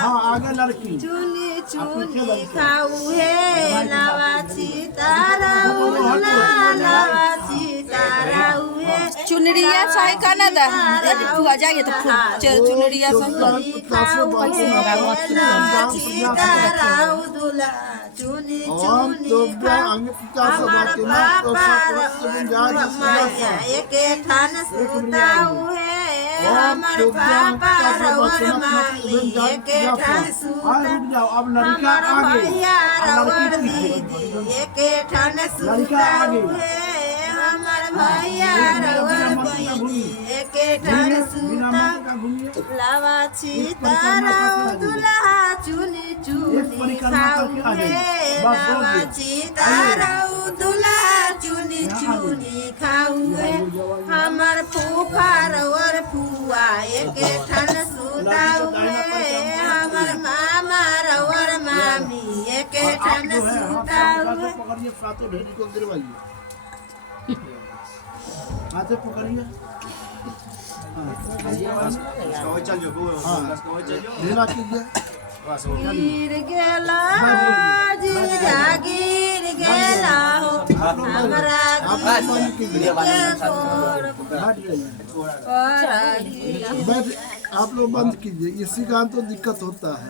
हाँ आगे लड़की चुनी चुनी खाऊ हे लावा सीतारा लावा सीतारा हे चुनरिया चाहे का ना दा तू आ जाइए तो चुनरिया सब सीतारा दुला चुनी चुनी हमार पापा एक ठान सुता हुए हमार पापा रवर माई एक ठान सुता हमार भैया रवर दीदी एक ठान सुता हुए हमार भैया रवर बहिनी एक ठान सुता लावा सीतारा दुल्हा चुनी चुनी खाऊंगे लावा सीतारा दुल्हा चुनी चुनी खाऊंगे हमार फूफा रवर फुआ एक ठान सुता हुए हमार मामा रवर मामी एक ठान सुता हुए हाथे पकड़िए ढीला कीजिए गिर गेला जिया गिर गेला हो हमरा आप लोग बंद कीजिए इसी का तो दिक्कत होता है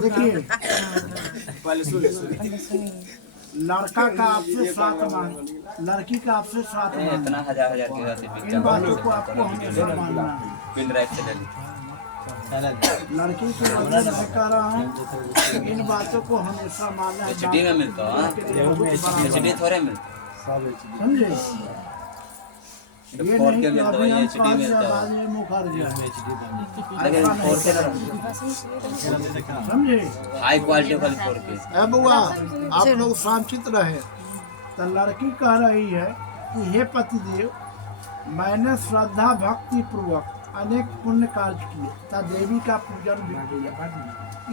देखिए लड़का का आपसे साथ मांग लड़की का आपसे साथ मांग इतना हजार के इन बातों को आपको हमेशा मानना है लड़की के बदले मैं कह रहा हूँ इन बातों को हमेशा मानना है एचडी में मिलता है एचडी थोड़े मिलता समझे ये नहीं कि अभी हम एचडी मिलता है मुखर्जी लेकिन 4K समझे हाई क्वालिटी वाली 4K बुआ आप लोग शांतित रहे तो लड़की कह रही है कि हे पतिदेव मैंने श्रद्धा भक्ति पूर्वक अनेक पुण्य कार्य किए तथा देवी का पूजन भी किया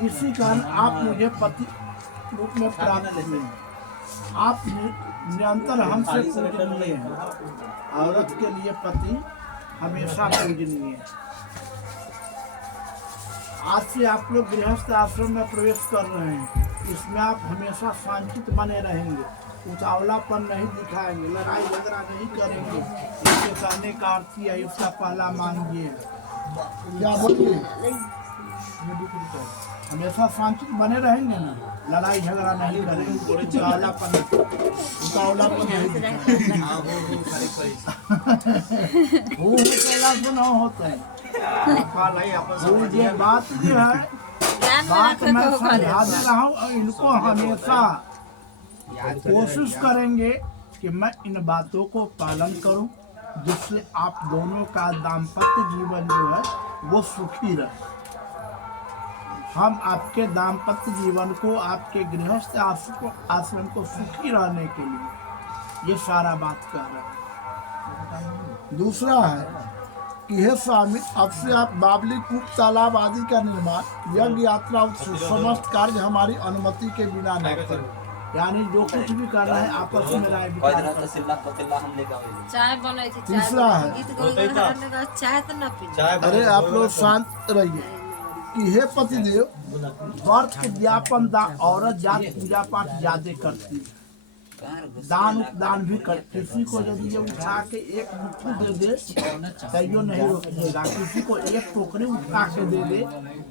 इसी कारण आप मुझे पति रूप में प्राप्त हुए आप निरंतर हमसे पूजनीय हैं औरत के लिए पति हमेशा पूजनीय है आज से आप लोग गृहस्थ आश्रम में प्रवेश कर रहे हैं इसमें आप हमेशा शांतित बने रहेंगे उतावलापन नहीं दिखाएंगे लड़ाई झगड़ा नहीं करेंगे इसके कहने का अर्थ है इसका पहला मांगिए क्या बोलिए हमेशा शांतित बने रहेंगे ना लड़ाई झगड़ा नहीं करेंगे उतावलापन नहीं सुना होता है ये बात जो है बात मैं समझा दे रहा हूँ और इनको हमेशा कोशिश करेंगे कि मैं इन बातों को पालन करूं जिससे आप दोनों का दाम्पत्य जीवन जो है वो सुखी रहे हम आपके दाम्पत्य जीवन को आपके गृहस्थ आश्रम को सुखी रहने के लिए ये सारा बात कर रहे हैं दूसरा है कि हे स्वामी अब से आप बाबली कूप तालाब आदि का निर्माण यज्ञ यात्रा समस्त कार्य हमारी अनुमति के बिना न करें यानी जो कुछ भी कर रहे हैं आपस में राय तीसरा है अरे आप लोग शांत रहिए कि हे पतिदेव व्रत के ज्ञापन औरत जाति पूजा पाठ ज्यादा करती है दान उपदान भी कर किसी को यदि ये उठा के एक मुट्ठी दे दे तैयो नहीं रोकिएगा किसी को एक टोकरी उठा के दे दे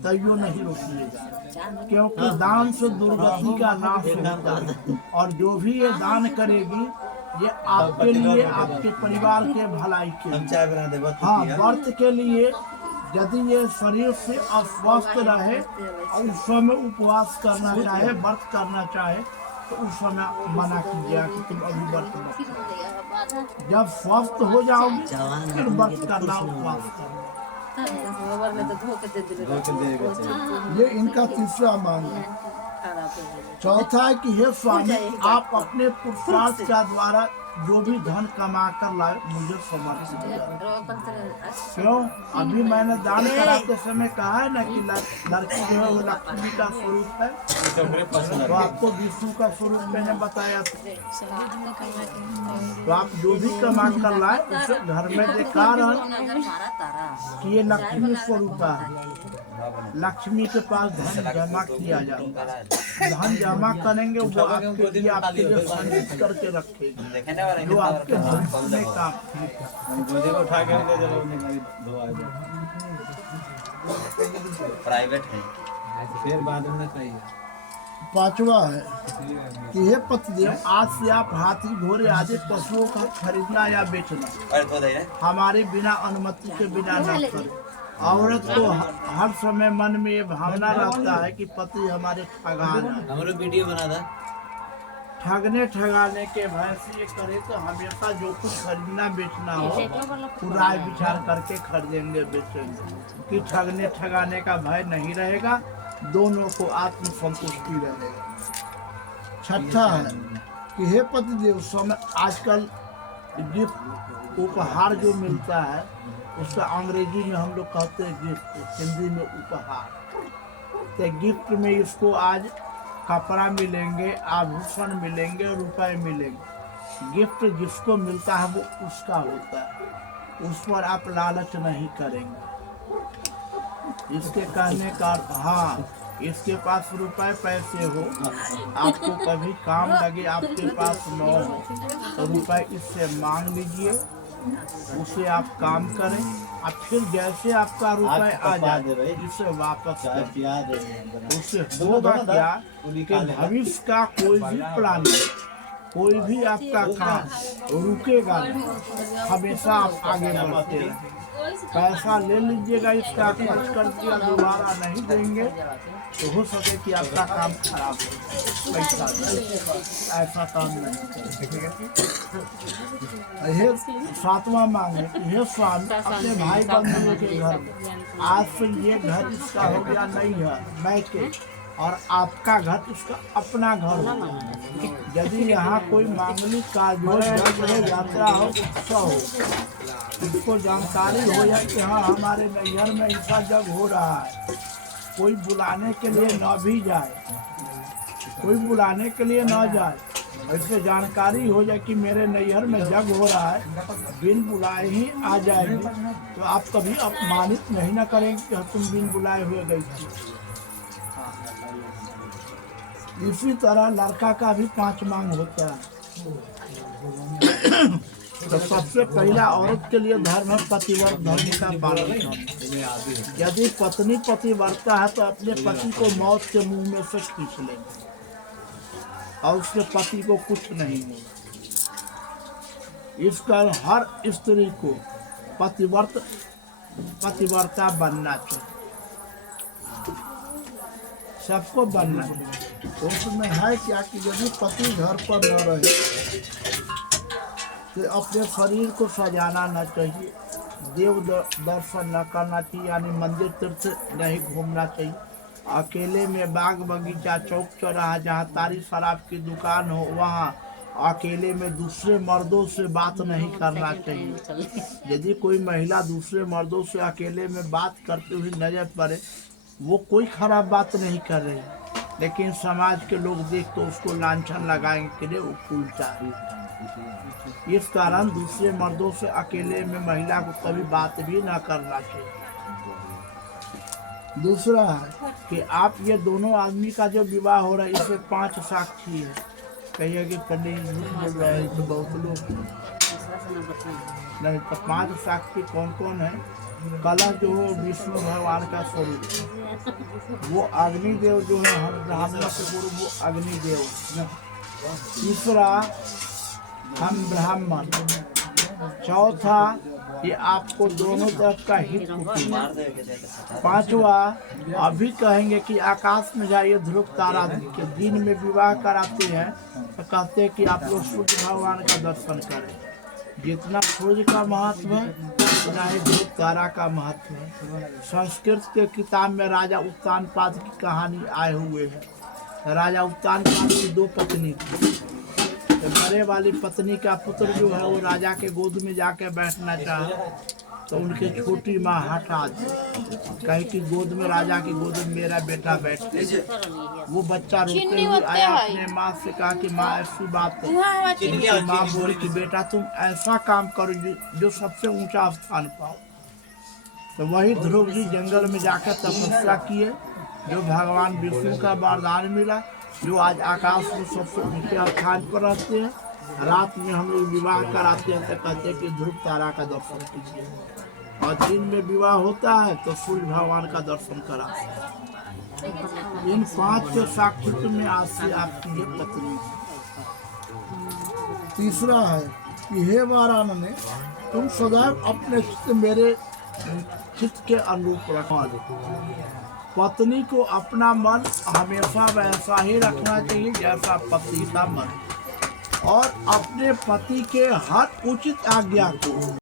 तैयो नहीं रोकिएगा क्योंकि दान से दुर्गति का नाश होता है और जो भी ये दान करेगी ये आपके लिए आपके परिवार के भलाई के लिए हाँ व्रत के लिए यदि ये शरीर से अस्वस्थ रहे और उस समय उपवास करना चाहे व्रत करना चाहे तो उस समय मना कीजिएगा कि तुम अभी व्रत मत जब स्वस्थ हो जाओगे फिर व्रत करना उपवास करना ये इनका तीसरा मांग है चौथा है कि हे स्वामी आप अपने पुरुषार्थ का द्वारा जो भी धन कमा कर लाए मुझे समर्पित क्यों अभी मैंने दान कराते समय कहा है ना कि लड़की जो है वो लक्ष्मी का स्वरूप है तो आपको विष्णु का स्वरूप मैंने बताया तो आप जो भी कमा कर लाए उसे घर में देखा रहे कि ये लक्ष्मी स्वरूप है लक्ष्मी के पास धन जमा किया जाता है। धन जमा करेंगे वो आपके लिए संचित करके रखेगी, जो आपके भविष्य में काम प्राइवेट है। फिर बाद में चाहिए। पांचवा है कि हे पतिदेव, आज से आप हाथी घोड़े आदि पशुओं का खरीदना या बेचना हमारे बिना अनुमति के बिना न करें। औरत को हर समय मन में ये भावना रहता है कि पति हमारे ठगा रहा है। हमारे वीडियो बना था। ठगने ठगाने के भय से ये करे तो हमेशा जो कुछ खरीदना बेचना हो पूरा विचार करके खरीदेंगे बेचेंगे, कि ठगने ठगाने का भय नहीं रहेगा, दोनों को आत्मसंतुष्टि रहेगा। छठा है कि हे पतिदेव, समय आजकल गिफ्ट उपहार जो मिलता है उसका अंग्रेजी में हम लोग कहते हैं गिफ्ट, हिंदी में उपहार। तो गिफ्ट में इसको आज कपड़ा मिलेंगे, आभूषण मिलेंगे, रुपए मिलेंगे। गिफ्ट जिसको मिलता है वो उसका होता है, उस पर आप लालच नहीं करेंगे। इसके कहने का हाँ, इसके पास रुपए पैसे हो, आपको कभी काम लगे, आपके पास न हो तो रुपए इससे मांग लीजिए, उसे आप काम करें और फिर जैसे आपका रुपए आ जाए इसे वापस करें। उससे होगा क्या कि भविष्य का कोई भी प्लान, कोई भी आपका काम रुकेगा नहीं, हमेशा आप आगे बढ़ते रहेंगे। पैसा ले लीजिएगा, इसका खर्च कर दिया, दोबारा नहीं देंगे तो हो सके कि आपका काम खराब हो, पैसा ऐसा काम नहीं करेंगे। सातवां मांग है कि हे स्वामी, अपने भाई बंधुओं के घर आज से ये घर इसका हो गया नहीं है मैं के, और आपका घर इसका अपना घर हो। यदि यहाँ कोई मांगलिक कार्य हो, यात्रा हो, उत्सव हो, इसको जानकारी हो जाए कि हाँ हमारे नैहर में ऐसा जग हो रहा है, कोई बुलाने के लिए न भी जाए, कोई बुलाने के लिए न जाए, ऐसे जानकारी हो जाए कि मेरे नैहर में जग हो रहा है, बिन बुलाए ही आ जाएगी, तो आप कभी अपमानित नहीं न करेंगे कि तुम बिन बुलाए हुए गई थी। इसी तरह लड़का का भी 5 मांग होता है। तो सबसे पहला औरत के लिए धर्म है पतिव्रत धर्म का पालन करना। यदि पत्नी पतिव्रता है तो अपने पति को मौत के मुंह में से खींच लेंगे और उसके पति को कुछ नहीं होगा। इस कारण हर स्त्री को पतिव्रता बनना चाहिए, सबको बनना चाहिए। तो उसमें है क्या कि यदि पति घर पर न रहे तो अपने शरीर को सजाना न चाहिए, देव दर्शन न करना चाहिए, यानी मंदिर तीर्थ नहीं घूमना चाहिए। अकेले में बाग बगीचा चौक चौराहा जहाँ तारी शराब की दुकान हो वहाँ अकेले में दूसरे मर्दों से बात नहीं करना चाहिए। यदि कोई महिला दूसरे मर्दों से अकेले में बात करते हुए नजर पड़े, वो कोई खराब बात नहीं कर रही, लेकिन समाज के लोग देख तो उसको लांछन लगाएंगे कि वो उल्टा है। इस कारण दूसरे मर्दों से अकेले में महिला को कभी बात भी ना करना चाहिए। दूसरा है कि आप ये दोनों आदमी का जो विवाह हो रहा है इसमें 5 साक्षी है। कहिए कि पंडित जी झूठ बोल रहे हैं तो बहुत लोग नहीं, तो 5 साक्षी कौन कौन है? कलश जो हो विष्णु भगवान का स्वरूप, वो अग्निदेव जो है हम ब्राह्मण के गुरु, वो अग्निदेव। तीसरा हम ब्राह्मण। चौथा ये आपको दोनों तरफ का हित। 5वां अभी कहेंगे कि आकाश में जाइए ध्रुव तारा के दिन में विवाह कराते हैं तो कहते हैं कि आप लोग सूर्य भगवान का दर्शन करें। जितना सूर्य का महत्व है उतना ही ध्रुव तारा का महत्व है। संस्कृत के किताब में राजा उत्तानपाद की कहानी आए हुए है। राजा उत्तानपाद की 2 पत्नी थी। तो बड़े वाली पत्नी का पुत्र जो है वो राजा के गोद में जाके बैठना चाहा तो उनकी छोटी माँ हटा दी, कही कि गोद में राजा की गोद में मेरा बेटा बैठे। वो बच्चा रोते हुए आया, अपने माँ से कहा कि माँ ऐसी बात है। माँ बोली कि बेटा तुम ऐसा काम करो जो सबसे ऊंचा स्थान पाओ। तो वही ध्रुव जी जंगल में जाकर तपस्या किए, जो भगवान विष्णु का वरदान मिला, जो आज आकाश में सबसे ऊंचे स्थान पर रहते हैं। रात में हम लोग विवाह कराते हैं तो कहते हैं कि ध्रुव तारा का दर्शन कीजिए, और दिन में विवाह होता है तो सूर्य भगवान का दर्शन करा। इन 5 के साक्षित्व में आज से आपकी ये पत्नी। तीसरा है कि हे वाराणसी, तुम सदैव अपने चित्त मेरे चित्त के अनुरूप रखा। पत्नी को अपना मन हमेशा वैसा ही रखना चाहिए जैसा पति का मन, और अपने पति के हर उचित आज्ञा को